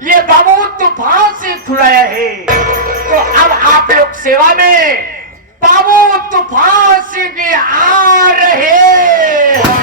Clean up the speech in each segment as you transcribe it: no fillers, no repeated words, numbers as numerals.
ये बाबू तूफान से छुड़ाया है, तो अब आप लोग सेवा में बाबू तूफान से भी आ रहे हैं।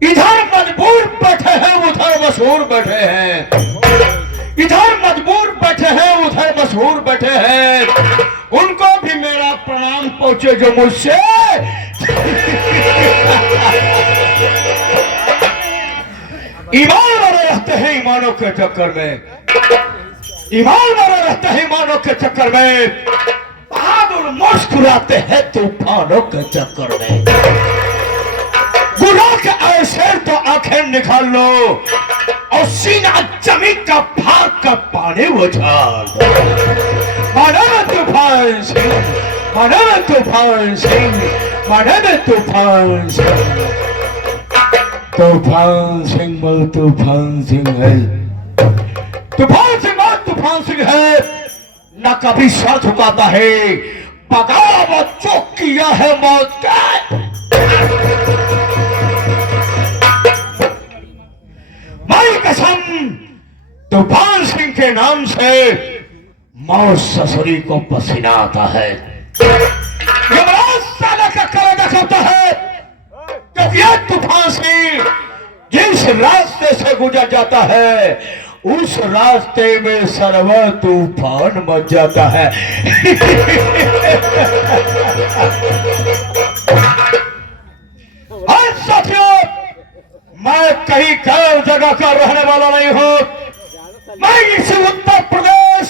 इधर मजबूर बैठे हैं उधर मशहूर बैठे हैं, इधर मजबूर बैठे हैं उधर मशहूर बैठे हैं, उनको भी मेरा प्रणाम पहुंचे जो मुझसे ईमान वाले रहते हैं ईमानों के चक्कर में, ईमान वाले रहते हैं ईमानों के चक्कर में, बहादुर मुस्कुराते हैं तूफानों के चक्कर में। गुनाह के ऐसे तो आंखें निकाल लो और सीना जमीन का फाड़ कर पानी उछाल दो। माना तूफान सिंह, माना तूफान सिंह, माना तूफान सिंह, तूफान सिंह मल तूफान सिंह है, तूफान सिंह मल तूफान सिंह है, न कभी सर झुकाता है, बगावत जो किया है मौत का। माई कसम तूफान सिंह के नाम से मौत ससुरी को पसीना आता है, यमराज साला का कलेजा खाता है, क्योंकि यह तूफान सिंह जिस रास्ते से गुजर जाता है उस रास्ते में सर्वर तूफान मच जाता है। साथियों, मैं कहीं गैर जगह का रहने वाला नहीं हूं, मैं इस उत्तर प्रदेश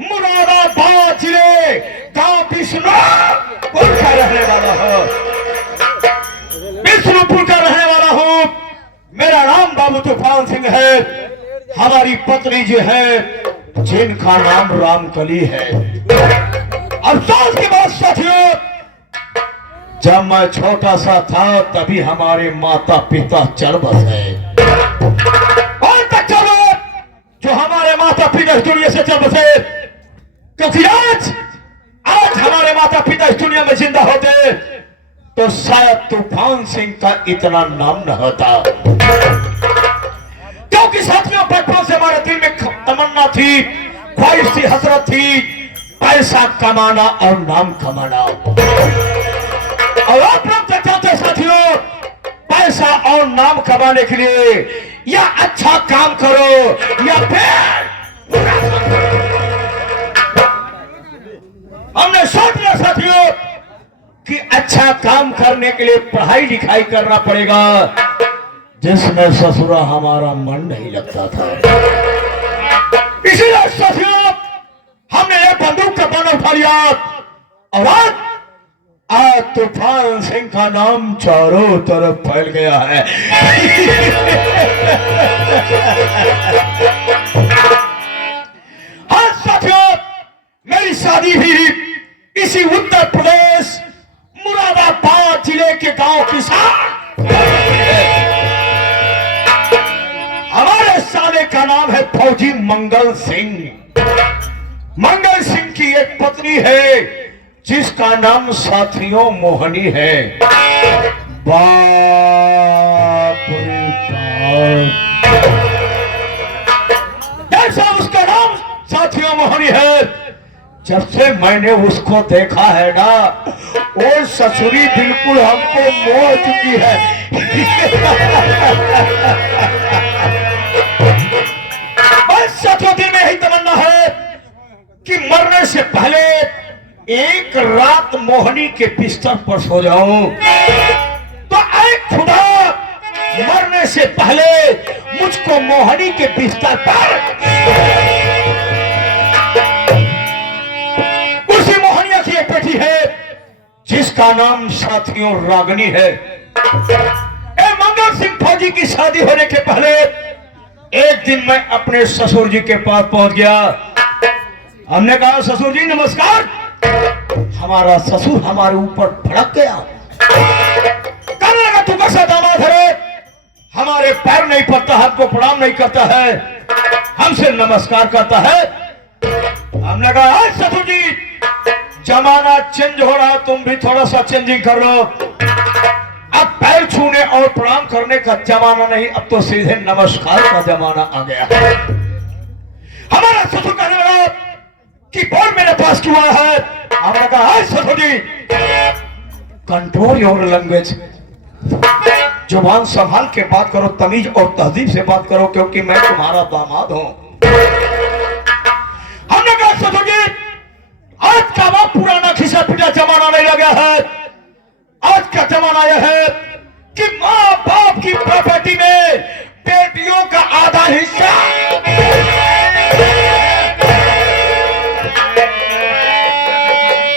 मुरादाबाद जिले गांव विष्णुपुर का रहने वाला हूं, विष्णुपुर का रहने वाला हूं। मेरा नाम बाबू तूफान सिंह है, हमारी पत्नी जी है जिनका नाम रामकली है। अफसोस की बात साथियों, जब मैं छोटा सा था तभी हमारे माता पिता चल बसे, और तक चलो जो हमारे माता पिता इस दुनिया से चल बसे, क्योंकि आज हमारे माता पिता इस दुनिया में जिंदा होते तो शायद तूफान सिंह का इतना नाम न होता। क्योंकि साथियों, बचपन से हमारे दिल में तमन्ना थी, ख्वाहिश थी, हसरत थी, पैसा कमाना और नाम कमाना। और आप लोग चाहते हैं साथियों, पैसा और नाम कमाने के लिए या अच्छा काम करो या फिर हमने सोच लिया साथियों कि अच्छा काम करने के लिए पढ़ाई लिखाई करना पड़ेगा, जिसमें ससुरा हमारा मन नहीं लगता था। इसीलिए साथियों हमने ये बंदूक का बना उठा लिया और आज तूफान सिंह का नाम चारों तरफ फैल गया है। हाँ साथियों, मेरी शादी भी इसी उत्तर प्रदेश मुरादाबाद जिले के गांव के साथ। हमारे साले का नाम है फौजी मंगल सिंह। मंगल सिंह की एक पत्नी है जिसका नाम साथियों मोहनी है। बाप रे बाप, जैसा उसका नाम साथियों मोहनी है, जब से मैंने उसको देखा है ना, वो ससुरी बिल्कुल हमको मोह चुकी है। बस साथियों दिल में यही तमन्ना है कि मरने से पहले एक रात मोहनी के बिस्तर पर सो जाऊं, तो ऐ खुदा मरने से पहले मुझको मोहनी के बिस्तर पर उसी मोहनिया की एक बेटी है जिसका जिसका नाम साथियों रागनी है। मंगल सिंह फौजी की शादी होने के पहले एक दिन मैं अपने ससुर जी के पास पहुंच गया। हमने कहा ससुर जी नमस्कार। हमारा ससुर हमारे ऊपर भड़क गया, कहने लगा तू कैसा दामाद है, हमारे पैर नहीं पड़ता, हाथ को प्रणाम नहीं करता है, हमसे नमस्कार करता है। हमने कहा ससुर जी जमाना चेंज हो रहा, तुम भी थोड़ा सा चेंजिंग कर लो। अब पैर छूने और प्रणाम करने का जमाना नहीं, अब तो सीधे नमस्कार का जमाना आ गया। हमारा ससुर कहने लगा कि बोल मेरे पास क्यों आया है। हमने कहा ससुर जी कंट्रोल योर लैंग्वेज, जुबान संभाल के बात करो, तमीज और तहजीब से बात करो, क्योंकि मैं तुम्हारा दामाद हूं। हमने कहा ससुर जी आज का वो पुराना खिसा पिटा जमाना नहीं लगा है। आज का जमाना यह है कि माँ बाप की प्रॉपर्टी में बेटियों का आधा हिस्सा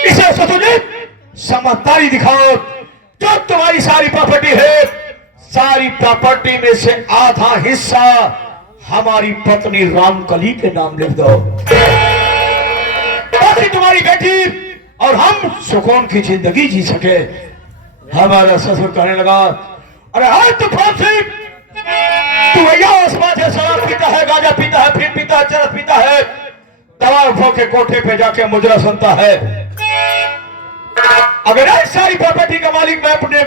इसे ससुर जी समझदारी दिखाओ। जो तुम्हारी सारी प्रॉपर्टी है, सारी प्रॉपर्टी में से आधा हिस्सा हमारी पत्नी रामकली के नाम लिख दो, ताकि तुम्हारी बेटी और हम सुकून की जिंदगी जी सके। हमारा ससुर कहने लगा अरे हाय तू फांसी, तू आसमान से शराब पीता है, गांजा पीता है, फिर पीता है, चरस पीता है, दवा उठो के कोठे पे जाके मुजरा सुनता है। अगर इस सारी प्रॉपर्टी का मालिक मैं अपने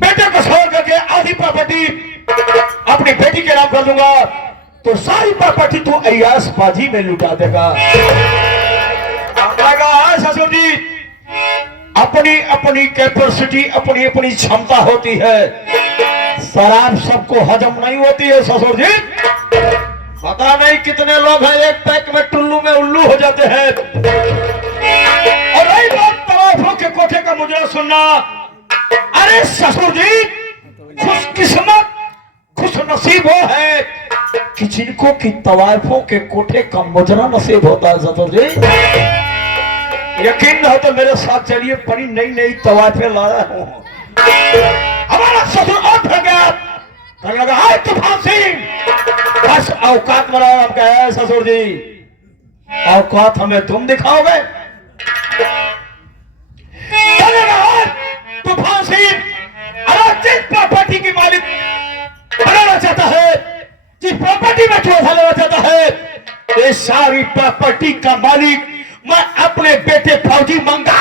बेटे को छोड़ करके आधी प्रॉपर्टी अपनी बेटी के नाम कर दूंगा, तो सारी प्रॉपर्टी तू अय्यासबाजी में लुटा देगा। ससुर जी अपनी अपनी कैपेसिटी, अपनी अपनी क्षमता होती है, शराब सबको हजम नहीं होती है ससुर जी। पता नहीं कितने लोग हैं एक पैक में टुल्लू में उल्लू हो जाते हैं। और रही बात तवाफों के कोठे का मुजरा सुनना, अरे ससुर जी खुशकिस्मत खुश नसीब वो है कि जिनको की तवाफों के कोठे का मुजरा नसीब होता है ससुर जी। यकीन न हो तो मेरे साथ चलिए, बड़ी नई नई तवाफे लाया हूं। हमारा ससुर और फिर गया, कहने लगा हाय तूफान सिंह बस औकात बनाओ। हम कहे ससुर जी औकात हमें तुम दिखाओगे। तूफान सिंह अरे जिस प्रॉपर्टी की मालिक बनाना चाहता है, जिस प्रॉपर्टी में चौथा लेना चाहता है, ये सारी प्रॉपर्टी का मालिक मैं अपने बेटे फौजी मंगा।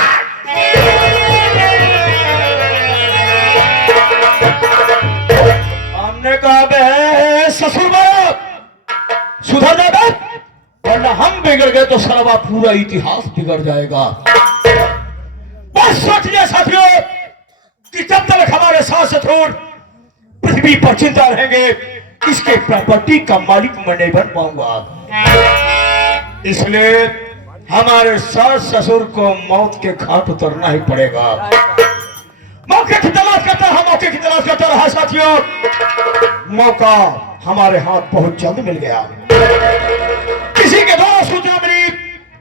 हमने कहा बे ससुर सुधर जाए, वरना हम बिगड़ गए तो सारा पूरा इतिहास बिगड़ जाएगा। बस सोच लिया साथियों कि जब तक हमारे साथ ससुर पृथ्वी पर चिंता रहेंगे, इसके प्रॉपर्टी का मालिक मैं नहीं बन पाऊंगा। इसलिए हमारे सास ससुर को मौत के घाट उतरना ही पड़ेगा। मौके की तलाश करता है, मौके की तलाश करता रहा साथियों। मौका हमारे हाथ बहुत जल्द मिल गया। किसी के द्वारा सूचना मिली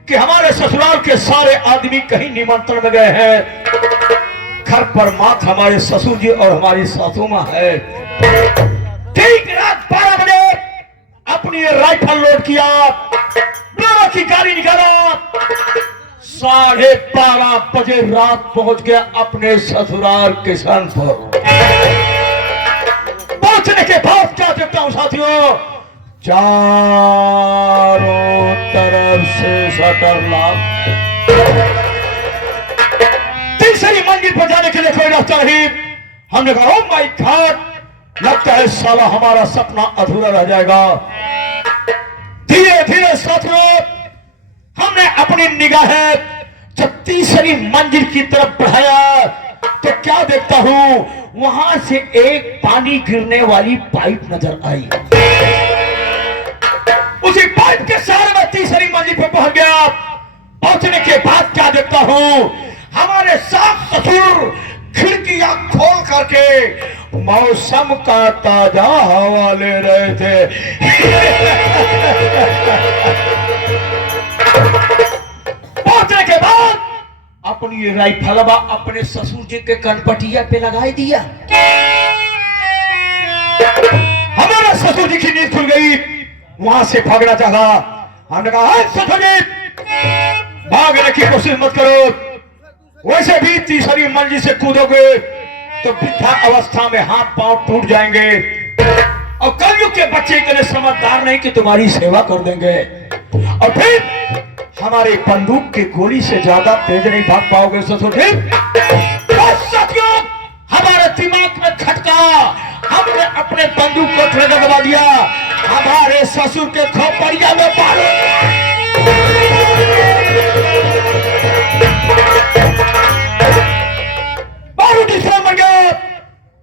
कि हमारे ससुराल के सारे आदमी कहीं निमंत्रण में गए हैं। घर पर मात्र हमारे ससुर जी और हमारी सासू मां है। ठीक रात 12 बजे अपनी राइफल लोड किया, की गाड़ी निकाला, 12:30 बजे रात पहुंच गया अपने ससुराल किशनपुर। पहुंचने के बाद क्या देखता हूं साथियों, चारों तरफ से शटर लॉक। तीसरी मंजिल पर जाने के लिए कोई रास्ता नहीं। हमने कहा ओ माय गॉड, लगता है साला हमारा सपना अधूरा रह जाएगा। धीरे धीरे साथियों हमने अपनी निगाहें जब तीसरी मंजिल की तरफ बढ़ाया तो क्या देखता हूं, वहां से एक पानी गिरने वाली पाइप नजर आई। उसी पाइप के सहारे मैं तीसरी मंजिल पर पहुंच गया। पहुंचने के बाद क्या देखता हूं, हमारे सास ससुर खिड़कियां खोल करके मौसम का ताजा हवा ले रहे थे। पहुंचने के बाद अपनी ये राइफलवा अपने ससुर जी के कनपटिया पे लगाई दिया। हमारा ससुर जी की नींद खुल गई, वहां से भागना चाहा। हमने कहा ससुर जी भागने की कोशिश मत करो, वैसे भी तीसरी मंजिल से कूदोगे तो वृद्धा अवस्था में हाथ पांव टूट जाएंगे, और कलयुग के बच्चे इतने समझदार नहीं कि तुम्हारी सेवा कर देंगे, और फिर हमारे बंदूक की गोली से ज्यादा तेज नहीं भाग पाओगे ससुर जी। हमारे दिमाग में खटका, हमने अपने बंदूक को ट्रिगर दबा दिया, हमारे ससुर के खोपड़िया में बारूद मर गया।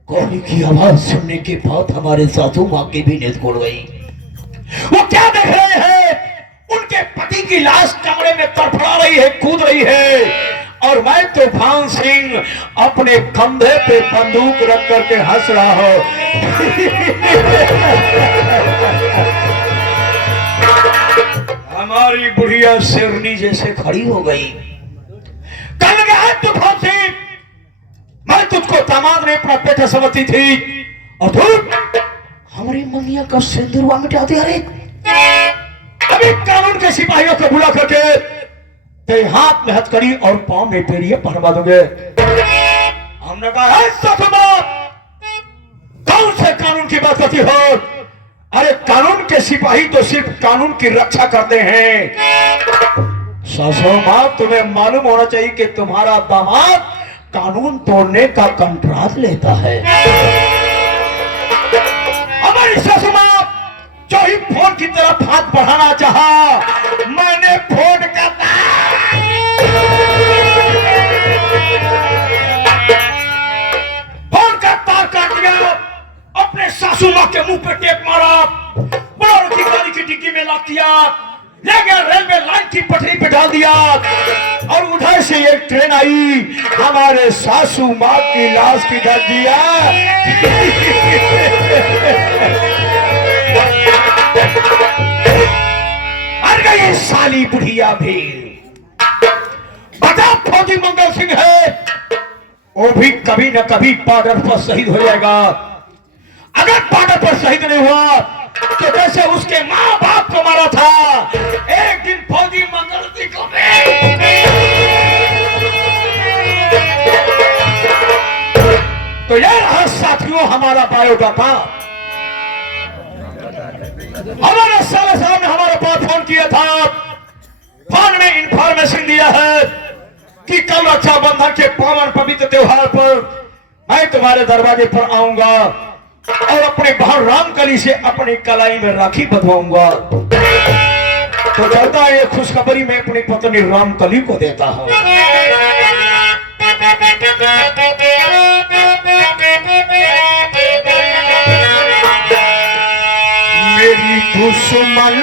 गोली की आवाज सुनने के बाद हमारे सासू माँ की भी नींद खुल गई। वो क्या देख रहे हैं? उनके पति की लाश कमरे में तड़फड़ा रही है, कूद रही है, और मैं तूफान सिंह अपने कंधे पे बंदूक रख करके हंस रहा हूं। हमारी बुढ़िया शेरनी जैसे खड़ी हो गई। कल गया तूफान सिंह, मैं तुझको दामाद ने अपना बेटा समझती थी, और तू हमारी मंगिया का सिंदूर मिटा दिया रे। अभी कानून के सिपाहियों को बुला करके तेरे हाथ में हथकड़ी और पांव में बेड़िया पहनवा दोगे। हमने कहा कौन से कानून की बात करती हो? अरे कानून के सिपाही तो सिर्फ कानून की रक्षा करते हैं। सासू मां, तुम्हें मालूम होना चाहिए कि तुम्हारा दामाद कानून तोड़ने का कंट्राट लेता है। हमारी सासू मां जो ही फोन की तरफ हाथ बढ़ाना चाहा, मैंने फोन का तार काट दिया, अपने सासू मां के मुंह पे टेप मारा, बोलेरो की गाड़ी की डिग्गी में लग दिया, ले गया रेलवे लाइन की पटरी पे डाल दिया, और उधर से एक ट्रेन आई, हमारे सासू मां की लाश की धर दिया। मर गई साली बुढ़िया भी। बता फौजी मंगल सिंह है, वो भी कभी न कभी बॉर्डर पर शहीद हो जाएगा। अगर बॉर्डर पर शहीद नहीं हुआ तो जैसे उसके माँ बाप को मारा था, एक दिन फौजी मंगल सिंह को तो यह रहा साथियों हमारा बायोडाटा। हमारे साले साहब ने हमारे पास फोन किया था, फोन में इंफॉर्मेशन दिया है कि कल रक्षाबंधन के पावन पवित्र त्योहार पर मैं तुम्हारे दरवाजे पर आऊंगा और अपने बहन रामकली से अपनी कलाई में राखी बंधवाऊंगा। तो चलता है ये खुशखबरी मैं अपनी पत्नी रामकली को देता हूं। मेरी दुश्मन